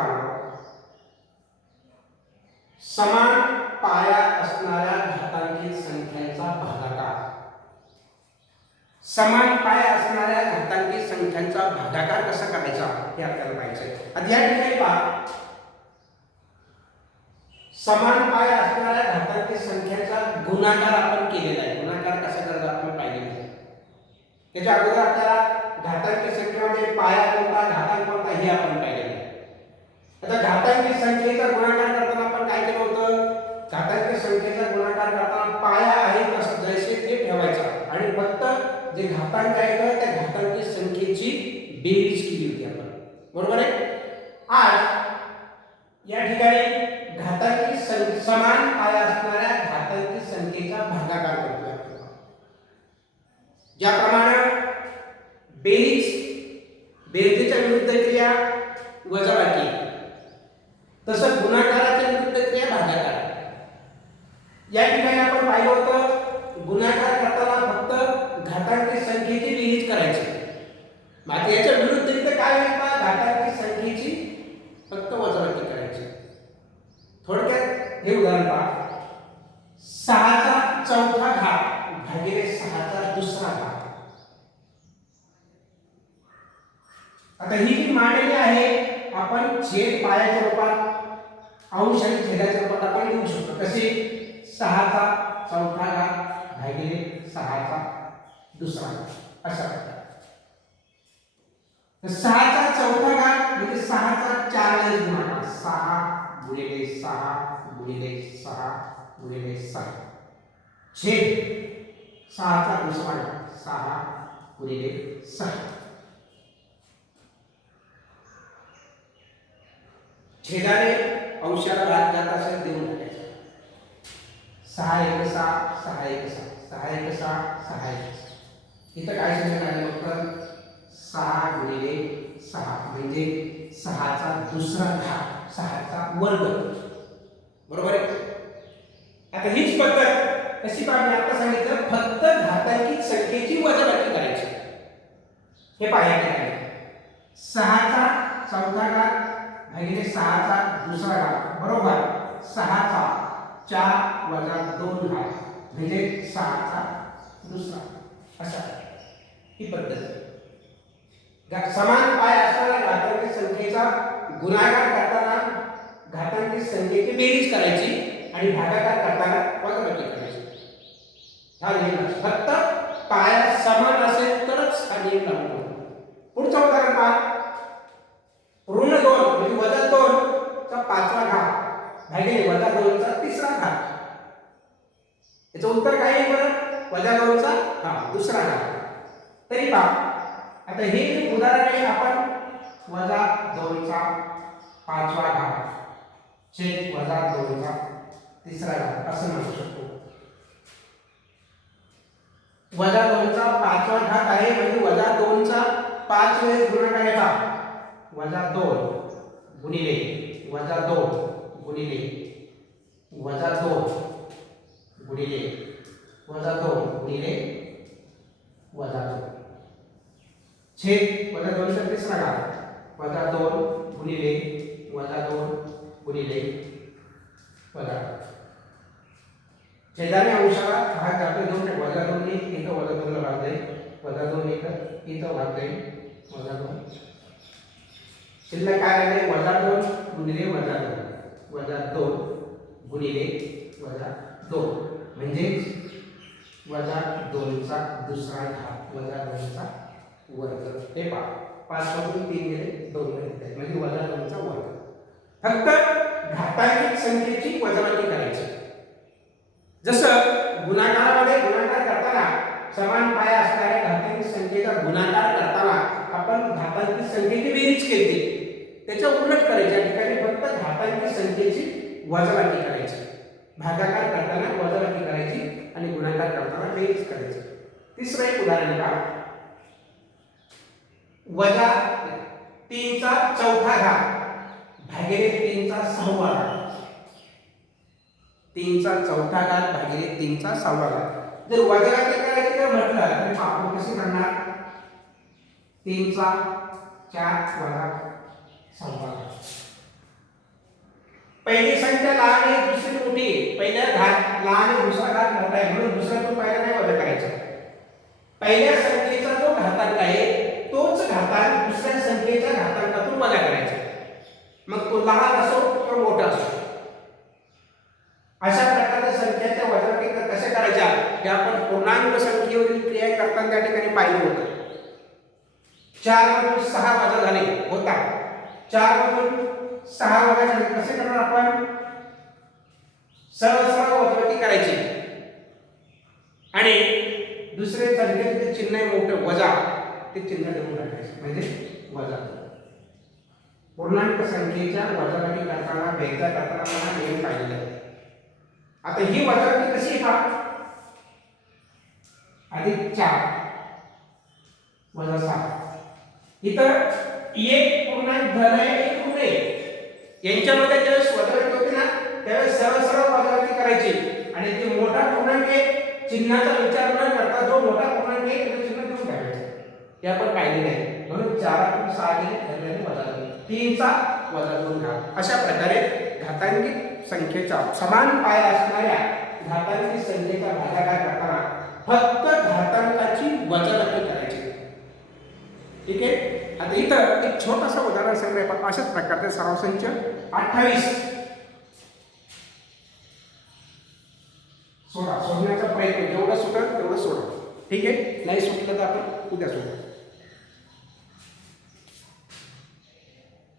पाहणार समान पाया असणाऱ्या घातांकित संख्यांचा भागाकार. समान पाया असणाऱ्या घातांकित संख्यांचा भागाकार कसा करायचा हे आपल्याला पाहिजे. आता या ठिकाणी पहा, समान पाया असणाऱ्या घातांकित संख्यांचा गुणाकार आपण केलेला आहे. गुणाकार कसा करायचा आपण पाहिलेला आहे. त्याच्या अगोदर आपल्याला घातांकित संख्येमध्ये पाया कोणता, घातांक कोणता हे आपण पाहिलेलं आहे. आता घातांकित संख्येचा गुणाकार करताना आपण काय केलं होतं, घातांकित संख्येचा गुणाकार करताना पाया आहे तसं जैसे ते ठेवायचा आणि फक्त जे घातांक आहे त्या घातांकित संख्येची बेरीज केली होती आपण. बरोबर आहे. आज या ठिकाणी घातांकित समान पाया असणाऱ्या घातांकित संख्येचा भागाकार करतोय आपण. ज्याप्रमाणे बेरीजच्या विरुद्ध क्रिया वजाबाकी, तसं गुणाकाराच्या विरुद्ध क्रिया भागाकार. या ठिकाणी आपण पाहिलं होतं गुणाकार करताना फक्त घातांकित संख्येची बेरीज करायची. मात्र याच्या विरुद्ध इथे काय होतं, घातांकित संख्येची फक्त वजाबाकी करायची. थोडक्यात हे उदाहरण पहा, 6चा चौथा घात भागिले 6चा दुसरा घात. आता ही जी मांडणी आहे आपण छेद पायाच्या रूपात, अंश आणि छेदाच्या रूपात आपण लिहू शकतो. कसे, 6चा चौथा घात भागिले 6चा दुसरा घात अशा प्रकारे. तर 6चा चौथा घात म्हणजे 6चा 4 ने गुणाकार, 6 गुणिले 6 गुणिले 6 गुणिले 6 छेद 6चा दुसरा घात 6 गुणिले 6. छेदाने अंशाला घात जात असेल देऊन टाकायचं. 6 1 6 6 1 6 6 1 6 6 1 6. इथं काय शिल्लक आहे फक्त 6 गुणिले 6 म्हणजे 6चा दुसरा घात 6चा वर्ग. बरोबर आहे. आता हीच पद्धत कशी पाहिजे आता सांगितलं, फक्त घातांकित संख्येची वजाबाकी करायची. हे पाहायचं आहे. 6चा चौथा घात भागिले 6चा दुसरा घात बरोबर 6चा 4 वजा 2 घात म्हणजे 6चा दुसरा. अशा ही पद्धत. समान पाय असणाऱ्या घातांकित संख्येचा गुणाकार करताना घातांकित संख्येची बेरीज करायची आणि भागाकार करताना वजाबाकी करायची. हा नियम फक्त पाया समान असेल तरच हा नियम लागू होतो. पुढचं उदाहरण पहा, ऋण 2 म्हणजे वजा 2 चा 5वा घात भागिले वजा 2 चा 3रा घात. याचं उत्तर काय आहे बरं, वजा 2 चा दुसरा घात. तरी पहा आता हे जे उदाहरण आहे आपण वजा 2 चा 5वा घात छेद वजा 2 चा 3रा घात असं म्हणू शकतो. वजा 2 चा 5वा घात आहे म्हणजे वजा 2 चा 5 वेळेस गुणाकार आहे का, वजा 2 गुणिले वजा 2 गुणिले वजा 2 गुणिले वजा 2 गुणिले वजा 2 छेद वजा 2 चा 3रा घात वजा 2 गुणिले वजा 2 गुणिले वजा 2. छेदाने अंशाला भाग जातो 2 वजा 2 ने इथं वजा 2 ला भाग जाईल, वजा 2 इथं भाग जाईल, वजा 2 शिल्लक काय आहे, वजा 2 गुणिले वजा 2 वजा 2 गुणिले वजा 2 म्हणजे वजा 2 चा दुसरा घात वजा 2 चा वर्ग. हे पहा 5 पासून 3 गेले 2 मध्ये म्हणजे वजा 2 चा वर्ग. फक्त घातांकित संख्येची वजाबाकी करायची. जसं गुणाकारामध्ये गुणाकार करताना समान पाया असणाऱ्या घातांकित संख्येचा गुणाकार करताना आपण घातांकित संख्येची बेरीज केली, त्याच्या उलट करायचे. या ठिकाणी फक्त घातांकित संख्येची वजाबाकी करायची. भागाकार करताना वजाबाकी करायची आणि गुणाकार करताना बेरीज करायची. तिसरं एक उदाहरण पहा, वजा 3 चा चौथा घात भागिले 3 चा 6वा घात. 3 चा चौथा घात भागिले 3 चा 6वा घात. जर वजाबाकी करायची तर म्हटलं तर आपण कसे करणार, 3 चा 4 वजा 6वा घात पहिली संख्या लहान आहे दुसरी मोठी आहे. पहिल्या घात लहान आहे दुसरा घात मोठा आहे म्हणून दुसरा तो पहिला नाही वजा करायचा. पहिल्या संख्येचा जो घातांक आहे तोच घातांक दुसऱ्या संख्येच्या घातांकातून वजा करायचा. मग तो लहान असो किंवा मोठा असो. अशा प्रकारे संख्येच्या वजाबाकी कशा करायच्या हे आपण पूर्णांक संख्येवरील क्रिया करताना त्या ठिकाणी पाहिलं होतं. 4 मधून 6 वजा झाले होता. 4 मधून 6 वजा झाले कसे करणार आपण? सरळ सरळ वजाबाकी करायची आणि दुसरे संख्येचे चिन्ह आहे मोठे वजा ते चिन्ह देऊन टाकायचे म्हणजे वजा. पूर्णांक संख्येच्या वजाबाकी करताना बेरजा करताना मला नियम पाहिलेला आहे. आता ही वजाबाकी कशी आहे पहा. अधिक 4 वजा 6 इतर एक पूर्णांक धन आहे एक ऋण आहे. यांच्यामध्ये ज्यावेळेस वजाबाकी होते ना त्यावेळेस सरळ सरळ वजाबाकी करायची आणि जे मोठा पूर्णांक आहे चिन्हाचा विचार न करता जो मोठा पूर्णांक आहे त्याचं चिन्ह देऊन टाकायचं. हे आपण पाहिलेलं आहे. म्हणून 4 6 गेले धनाने वजा 3 चा वजा 2 घात. अशा प्रकारे घातांकित संख्येचा समान पाया असणाऱ्या घातांकित संख्येचा भागाकार करताना फक्त घातांकाची वजाबाकी करायची. ठीक आहे. आता इथं एक छोटासा उदाहरण संग्रह पण अशाच प्रकारचे सराव संच 28 सोडा. सोडण्याचा प्रयत्न जेवढं सुटेल तेवढं सोडा. ठीक आहे. नाही सुटलं तर आपण उद्या सोडू.